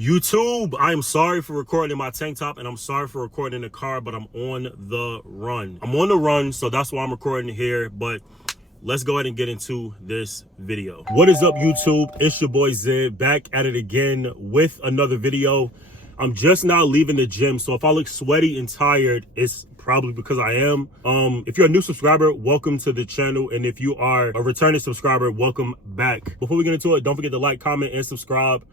YouTube, I am sorry for recording my tank top and I'm sorry for recording in the car, but I'm on the run. I'm on the run, so that's why I'm recording here, but let's go ahead and get into this video. What is up, YouTube? It's your boy Zed, back at it again with another video. I'm just now leaving the gym, so if I look sweaty and tired, it's probably because I am. If you're a new subscriber, welcome to the channel, and if you are a returning subscriber, welcome back. Before we get into it, don't forget to like, comment, and subscribe.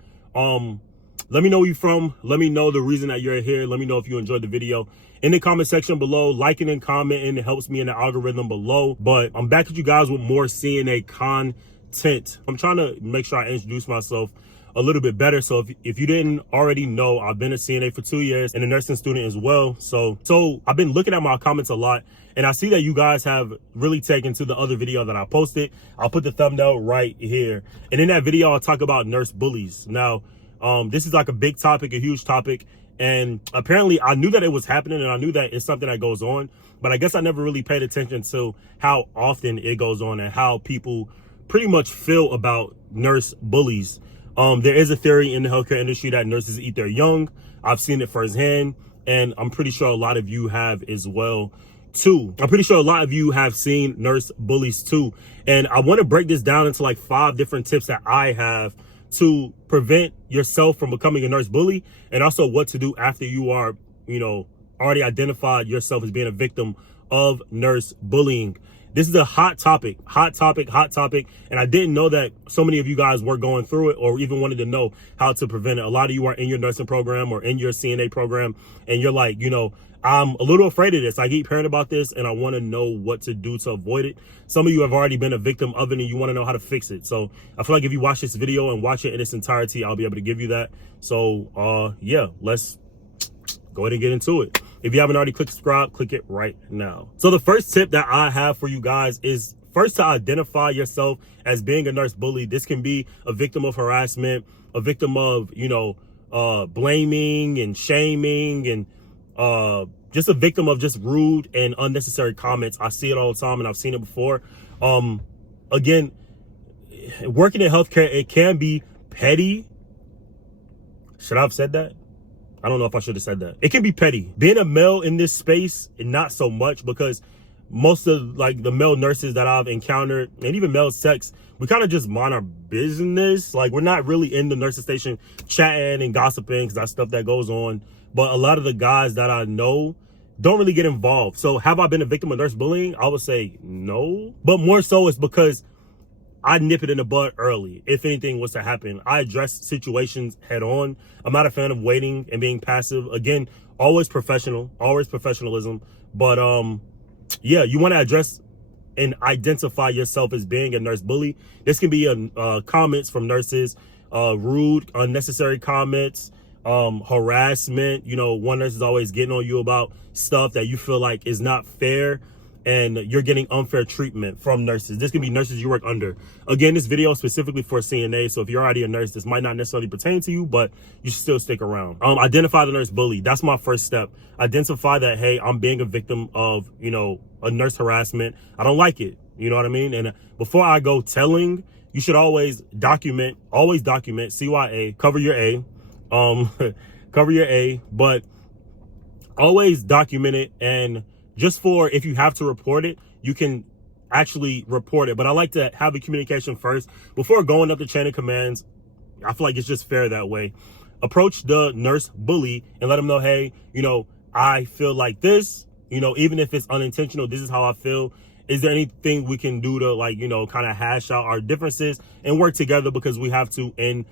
Let me know where you're from. Let me know the reason that you're here. Let me know if you enjoyed the video. In the comment section below, liking and commenting, it helps me in the algorithm below. But I'm back with you guys with more CNA content. I'm trying to make sure I introduce myself a little bit better. So if you didn't already know, I've been a CNA for 2 years and a nursing student as well. So I've been looking at my comments a lot, and I see that you guys have really taken to the other video that I posted. I'll put the thumbnail right here. And in that video, I'll talk about nurse bullies. Now, this is like a big topic, a huge topic. And apparently I knew that it was happening, and I knew that it's something that goes on, but I guess I never really paid attention to how often it goes on and how people pretty much feel about nurse bullies. There is a theory in the healthcare industry that nurses eat their young. I've seen it firsthand, and I'm pretty sure a lot of you have as well too. I'm pretty sure a lot of you have seen nurse bullies too. And I want to break this down into like 5 different tips that I have to prevent yourself from becoming a nurse bully, and also what to do after you are, already identified yourself as being a victim of nurse bullying. This is a hot topic, and I didn't know that so many of you guys were going through it or even wanted to know how to prevent it. A lot of you are in your nursing program or in your CNA program, and you're like, I'm a little afraid of this. I keep hearing about this, and I want to know what to do to avoid it. Some of you have already been a victim of it, and you want to know how to fix it. So I feel like if you watch this video and watch it in its entirety, I'll be able to give you that. So yeah, let's go ahead and get into it. If you haven't already clicked subscribe, click it right now. So the first tip that I have for you guys is first to identify yourself as being a nurse bully. This can be a victim of harassment, a victim of, blaming and shaming, and just a victim of just rude and unnecessary comments. I see it all the time, and I've seen it before. Again, working in healthcare, it can be petty. Should I have said that? I don't know if I should have said that. It can be petty. Being a male in this space, and not so much, because most of the male nurses that I've encountered, and even male sex, we kind of just mind our business. Like, we're not really in the nursing station chatting and gossiping, because that's stuff that goes on. But a lot of the guys that I know don't really get involved. So have I been a victim of nurse bullying? I would say no. But more so it's because I nip it in the bud early. If anything was to happen, I address situations head on. I'm not a fan of waiting and being passive. Again, always professional, always professionalism. But yeah, you want to address and identify yourself as being a nurse bully. This can be comments from nurses, rude, unnecessary comments, harassment. One nurse is always getting on you about stuff that you feel like is not fair, and you're getting unfair treatment from nurses. This can be nurses you work under. Again, this video is specifically for CNA, so if you're already a nurse, this might not necessarily pertain to you, but you should still stick around. Identify the nurse bully. That's my first step. Identify that, hey, I'm being a victim of, a nurse harassment. I don't like it. You know what I mean? And before I go telling, you should always document, CYA, cover your A. Cover your A, but always document it. And just for if you have to report it, you can actually report it. But I like to have the communication first before going up the chain of commands. I feel like it's just fair that way. Approach the nurse bully and let them know, hey, I feel like this, even if it's unintentional, this is how I feel. Is there anything we can do to kind of hash out our differences and work together, because we have to end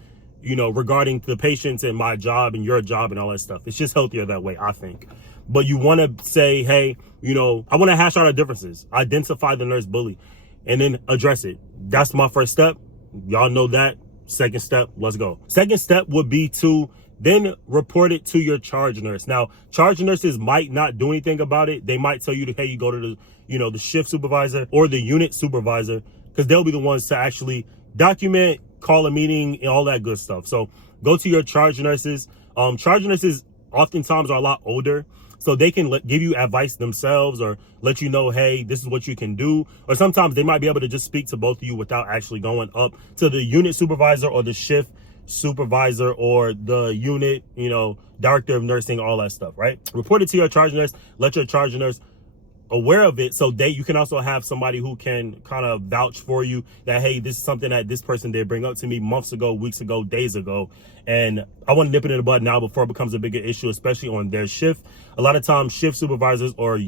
regarding the patients and my job and your job and all that stuff. It's just healthier that way, I think. But you want to say, hey, I want to hash out our differences. Identify the nurse bully and then address it. That's my first step. Y'all know that. Second step, let's go. Second step would be to then report it to your charge nurse. Now, charge nurses might not do anything about it. They might tell you to, hey, you go to the shift supervisor or the unit supervisor, because they'll be the ones to actually document, call a meeting, and all that good stuff. So go to your charge nurses. Charge nurses oftentimes are a lot older, so they can give you advice themselves or let you know, hey, this is what you can do. Or sometimes they might be able to just speak to both of you without actually going up to the unit supervisor or the shift supervisor or the unit, director of nursing, all that stuff, right? Report it to your charge nurse, let your charge nurse aware of it, so you can also have somebody who can kind of vouch for you that, hey, this is something that this person did bring up to me months ago, weeks ago, days ago, and I want to nip it in the bud now before it becomes a bigger issue, especially on their shift. A lot of times shift supervisors or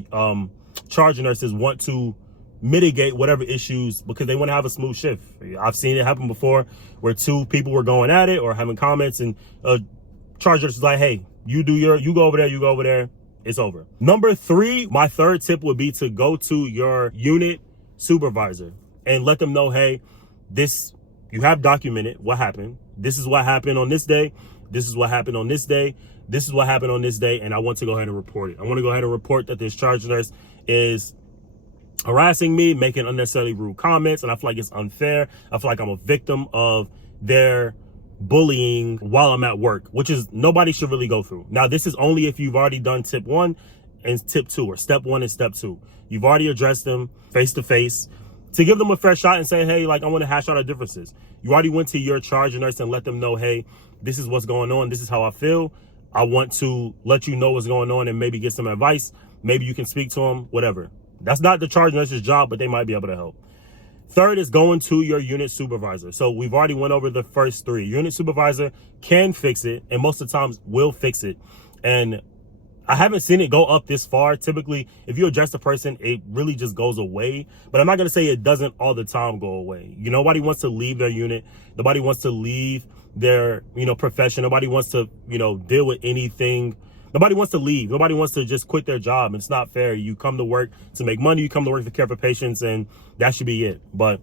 charge nurses want to mitigate whatever issues because they want to have a smooth shift. I've seen it happen before where two people were going at it or having comments, and charge nurse is like, hey, you go over there, it's over. Number 3, my third tip would be to go to your unit supervisor and let them know, hey, you have documented what happened. This is what happened on this day. This is what happened on this day. This is what happened on this day. And I want to go ahead and report it. I want to go ahead and report that this charge nurse is harassing me, making unnecessarily rude comments. And I feel like it's unfair. I feel like I'm a victim of their bullying while I'm at work, which is nobody should really go through. Now, this is only if you've already done tip 1 and tip 2, or step 1 and step 2. You've already addressed them face to face to give them a fair shot and say, hey, like, I want to hash out our differences. You already went to your charge nurse and let them know, hey, this is what's going on. This is how I feel. I want to let you know what's going on and maybe get some advice. Maybe you can speak to them, whatever. That's not the charge nurse's job, but they might be able to help. Third is going to your unit supervisor. So we've already went over the first 3. Unit supervisor can fix it, and most of the times will fix it. And I haven't seen it go up this far. Typically, if you address the person, it really just goes away. But I'm not going to say it doesn't all the time go away. Nobody wants to leave their unit. Nobody wants to leave their, profession. Nobody wants to, deal with anything. Nobody wants to leave. Nobody wants to just quit their job. It's not fair. You come to work to make money. You come to work to care for patients, and that should be it. But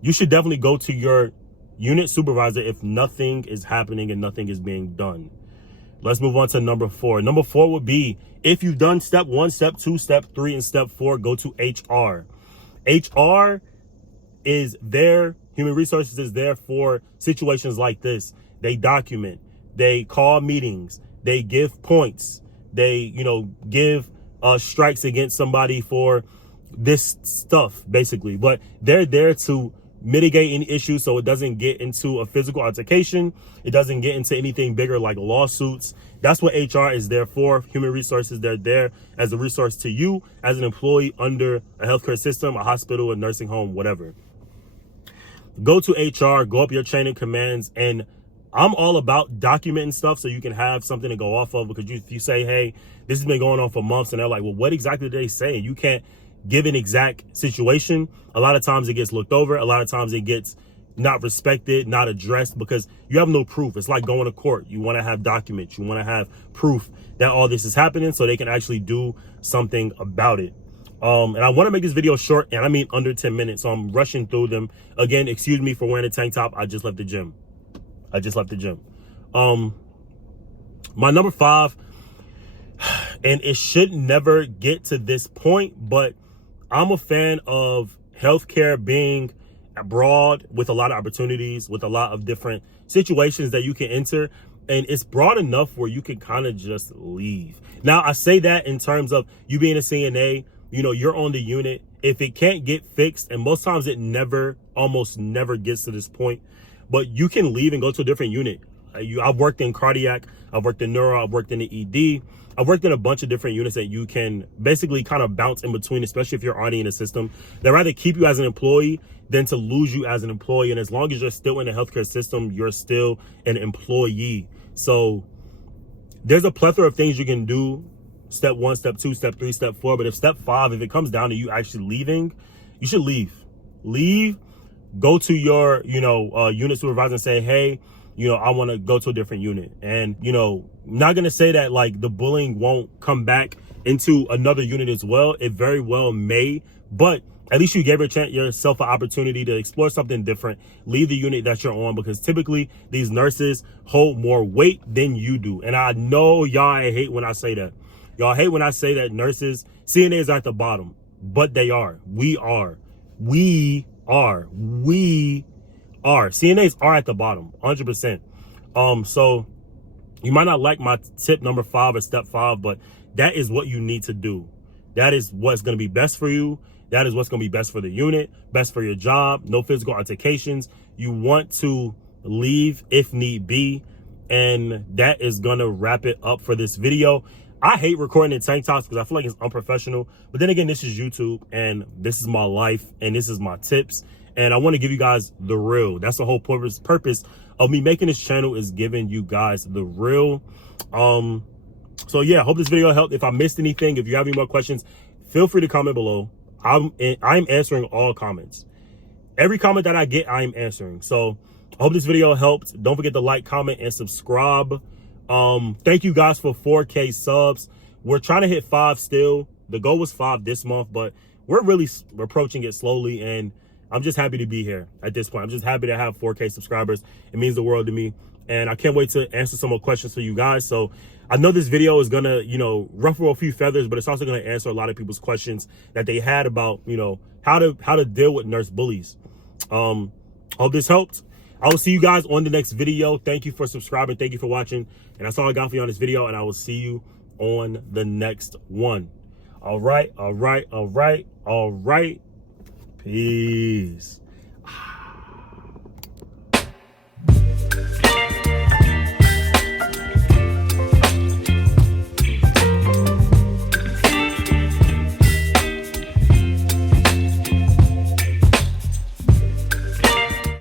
you should definitely go to your unit supervisor if nothing is happening and nothing is being done. Let's move on to number 4. Number 4 would be, if you've done step 1, step 2, step 3, and step 4, go to HR. HR is there. Human resources is there for situations like this. They document. They call meetings. They give points. They, give strikes against somebody for this stuff, basically. But they're there to mitigate any issues so it doesn't get into a physical altercation. It doesn't get into anything bigger like lawsuits. That's what HR is there for. Human resources, they're there as a resource to you as an employee under a healthcare system, a hospital, a nursing home, whatever. Go to HR, go up your chain of commands, and I'm all about documenting stuff so you can have something to go off of, because if you say, hey, this has been going on for months, and they're like, well, what exactly did they say? You can't give an exact situation. A lot of times it gets looked over. A lot of times it gets not respected, not addressed, because you have no proof. It's like going to court. You want to have documents. You want to have proof that all this is happening so they can actually do something about it. And I want to make this video short, and I mean under 10 minutes, so I'm rushing through them. Again, excuse me for wearing a tank top. I just left the gym. My number 5, and it should never get to this point, but I'm a fan of healthcare being broad, with a lot of opportunities, with a lot of different situations that you can enter. And it's broad enough where you can kind of just leave. Now, I say that in terms of you being a CNA, you're on the unit. If it can't get fixed, and most times it almost never gets to this point, but you can leave and go to a different unit. I've worked in cardiac, I've worked in neuro, I've worked in the ED, I've worked in a bunch of different units that you can basically kind of bounce in between, especially if you're already in the system. They'd rather keep you as an employee than to lose you as an employee. And as long as you're still in the healthcare system, you're still an employee. So there's a plethora of things you can do. Step 1, step 2, step 3, step 4. But if step 5, if it comes down to you actually leaving, you should leave. Go to your, unit supervisor and say, hey, I want to go to a different unit. And, I'm not going to say that like the bullying won't come back into another unit as well. It very well may, but at least you gave yourself an opportunity to explore something different. Leave the unit that you're on, because typically these nurses hold more weight than you do. And I know y'all hate when I say that. Y'all hate when I say that nurses, CNAs are at the bottom, but they are. We are. CNAs are at the bottom, 100%. So you might not like my tip number 5 or step 5, but that is what you need to do. That is what's going to be best for you. That is what's going to be best for the unit, best for your job. No physical altercations. You want to leave if need be. And that is gonna wrap it up for this video. I hate recording in tank tops because I feel like it's unprofessional. But then again, this is YouTube and this is my life and this is my tips. And I want to give you guys the real. That's the whole purpose of me making this channel, is giving you guys the real. So yeah, hope this video helped. If I missed anything, if you have any more questions, feel free to comment below. I'm answering all comments. Every comment that I get, I'm answering. So I hope this video helped. Don't forget to like, comment, and subscribe. Thank you guys for 4K subs. We're trying to hit 5 still. The goal was 5 this month, but we're really approaching it slowly, and I'm just happy to be here at this point. I'm just happy to have 4K subscribers. It means the world to me, and I can't wait to answer some more questions for you guys. So I know this video is gonna, you know, ruffle a few feathers, but it's also gonna answer a lot of people's questions that they had about, you know, how to deal with nurse bullies. Hope this helped. I will see you guys on the next video. Thank you for subscribing. Thank you for watching. And that's all I got for you on this video. And I will see you on the next one. All right. Peace.